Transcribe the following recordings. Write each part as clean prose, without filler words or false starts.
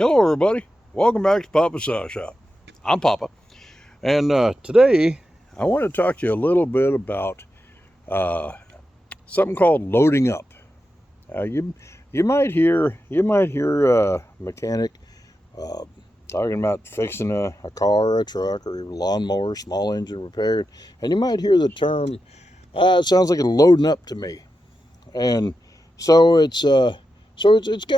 Hello everybody, welcome back to Papa's Saw Shop. I'm Papa, and today I want to talk to you a little bit about something called loading up. You might hear a mechanic uh, talking about fixing a car or a truck or a lawnmower, small engine repair, and you might hear the term, it sounds like it's loading up to me. And so it's kind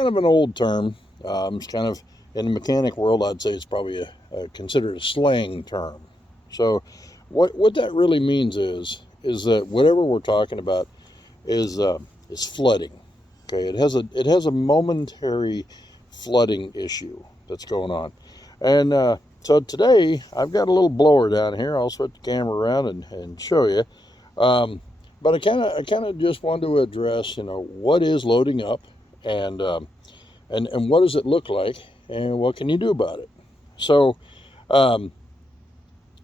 of an old term. It's kind of in the mechanic world, I'd say it's probably considered a slang term. So what that really means is that whatever we're talking about is flooding. Okay, it has a momentary flooding issue that's going on, and so today I've got a little blower down here. I'll switch the camera around and show you. But I kind of just wanted to address, what is loading up, and what does it look like, and what can you do about it? So, um,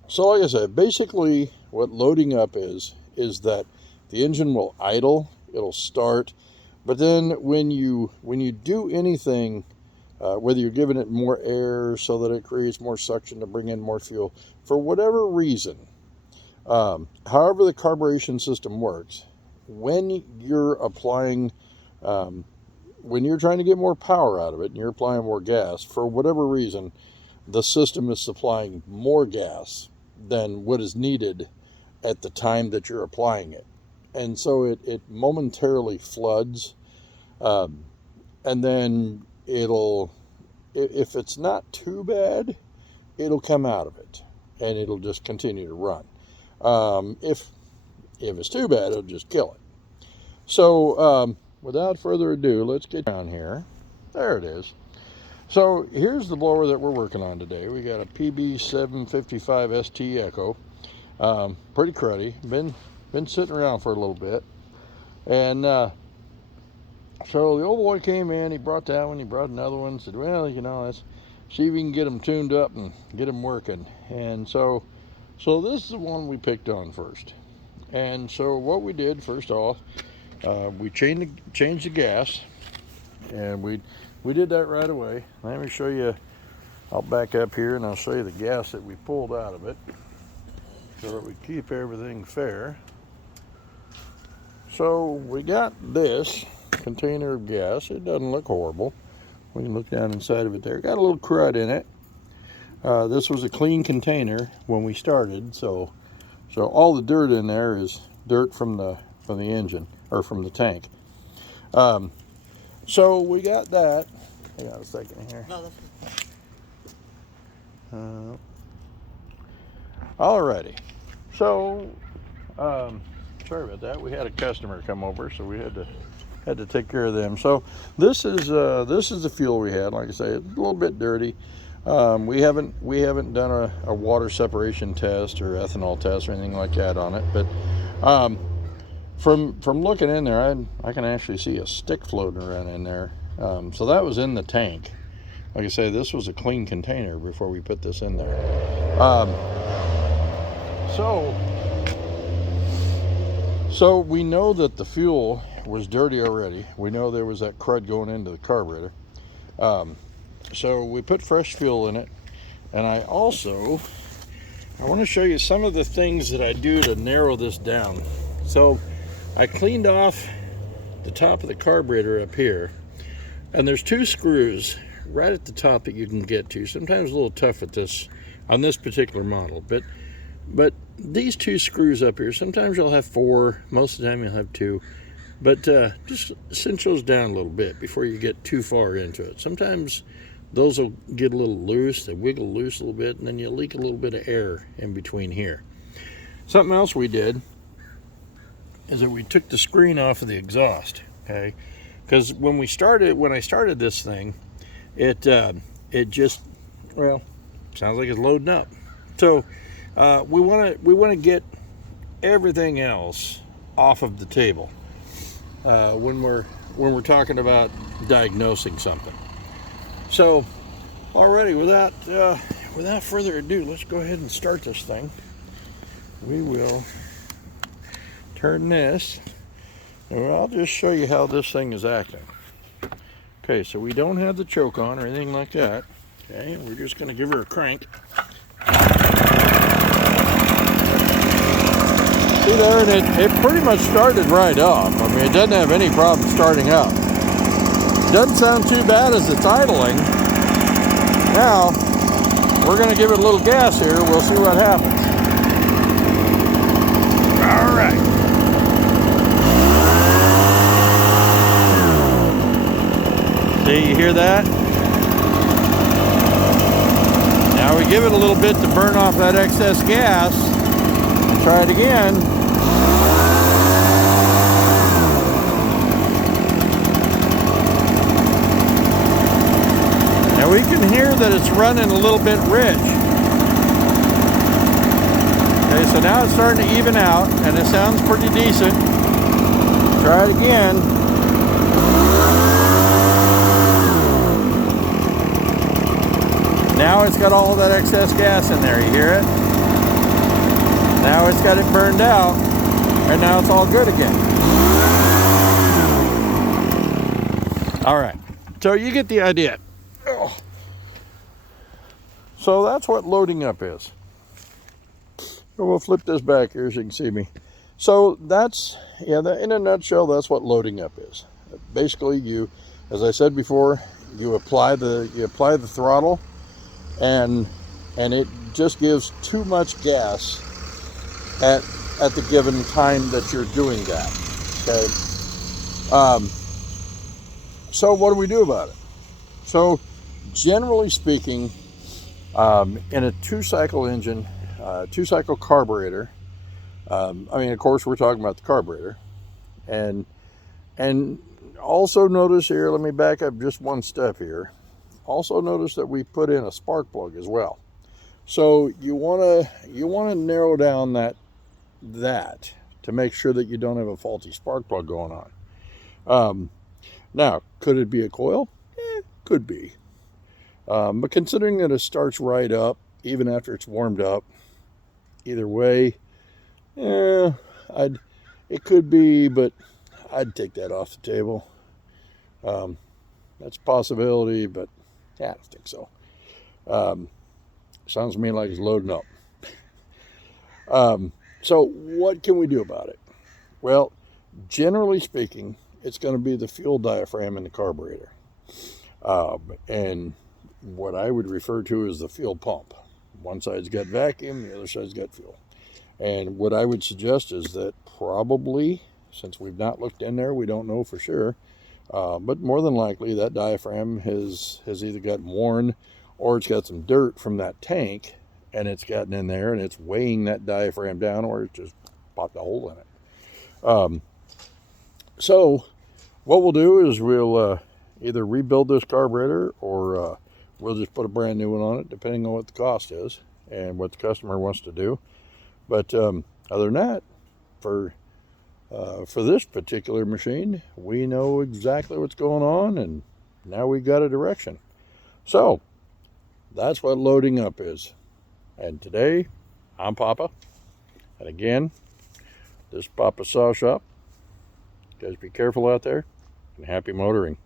so like I said, basically what loading up is that the engine will idle, it'll start, but then when you do anything, whether you're giving it more air so that it creates more suction to bring in more fuel, for whatever reason. However the carburation system works, when you're applying, when you're trying to get more power out of it and you're applying more gas, for whatever reason, the system is supplying more gas than what is needed at the time that you're applying it. And so it momentarily floods, um, and then if it's not too bad, it'll come out of it and it'll just continue to run. If it's too bad, it'll just kill it. So without further ado, let's get down here. There it is. So here's the blower that we're working on today. We got a PB755 ST Echo. Pretty cruddy. Been sitting around for a little bit. And so the old boy came in. He brought that one. He brought another one. Said, well, let's see if we can get them tuned up and get them working. And so this is the one we picked on first. And so what we did first off, we changed the gas, and we did that right away. Let me show you. I'll back up here and I'll show you the gas that we pulled out of it so that we keep everything fair. So we got this container of gas. It doesn't look horrible. We can look down inside of it there. Got a little crud in it. This was a clean container when we started, so all the dirt in there is dirt from the engine, or from the tank. So we got that. Hang on a second here. No, that's alrighty. So sorry about that. We had a customer come over, so we had to take care of them. So this is the fuel we had. Like I say, it's a little bit dirty. We haven't done a water separation test or ethanol test or anything like that on it, but from looking in there, I can actually see a stick floating around in there. So that was in the tank. Like I say, this was a clean container before we put this in there. So we know that the fuel was dirty already. We know there was that crud going into the carburetor. So we put fresh fuel in it, and I want to show you some of the things that I do to narrow this down. So I cleaned off the top of the carburetor up here, and there's two screws right at the top that you can get to. Sometimes a little tough on this particular model, but these two screws up here, sometimes you'll have four, most of the time you'll have two, but just cinch those down a little bit before you get too far into it. Sometimes those will get a little loose, they wiggle loose a little bit, and then you leak a little bit of air in between here. Something else we did is that we took the screen off of the exhaust, okay? Because when I started this thing, it just, well, sounds like it's loading up. So we want to get everything else off of the table when we're talking about diagnosing something. So already, without further ado, let's go ahead and start this thing. We will turn this, and I'll just show you how this thing is acting. Okay, so we don't have the choke on or anything like that. Okay, we're just going to give her a crank. See there, and it pretty much started right up. I mean, it doesn't have any problem starting up. Doesn't sound too bad as it's idling. Now, we're going to give it a little gas here. We'll see what happens. All right. See, you hear that? Now we give it a little bit to burn off that excess gas. Try it again. Now we can hear that it's running a little bit rich. Okay, so now it's starting to even out and it sounds pretty decent. Try it again. Now it's got all of that excess gas in there, you hear it? Now it's got it burned out, and now it's all good again. All right, so you get the idea. Oh. So that's what loading up is. So we'll flip this back here so you can see me. So that's, yeah, in a nutshell, that's what loading up is. Basically, you, as I said before, you apply the throttle, and it just gives too much gas at the given time that you're doing that. Okay. So what do we do about it? So generally speaking, in a two-cycle engine, two-cycle carburetor, I mean, of course, we're talking about the carburetor, and also notice here. Let me back up just one step here. Also notice that we put in a spark plug as well. So you wanna narrow down that to make sure that you don't have a faulty spark plug going on. Now, could it be a coil? Could be. But considering that it starts right up, even after it's warmed up, either way, it could be, but I'd take that off the table. That's a possibility, but yeah, I don't think so. Sounds to me like it's loading up. So what can we do about it? Well, generally speaking, it's going to be the fuel diaphragm in the carburetor. And what I would refer to as the fuel pump. One side's got vacuum, the other side's got fuel. And what I would suggest is that probably, since we've not looked in there, we don't know for sure, but more than likely that diaphragm has either gotten worn or it's got some dirt from that tank and it's gotten in there and it's weighing that diaphragm down, or it just popped a hole in it. So what we'll do is we'll either rebuild this carburetor or we'll just put a brand new one on it, depending on what the cost is and what the customer wants to do. But other than that, for this particular machine, we know exactly what's going on, and now we've got a direction. So that's what loading up is. And today, I'm Papa. And again, this is Papa's Saw Shop. You guys be careful out there, and happy motoring.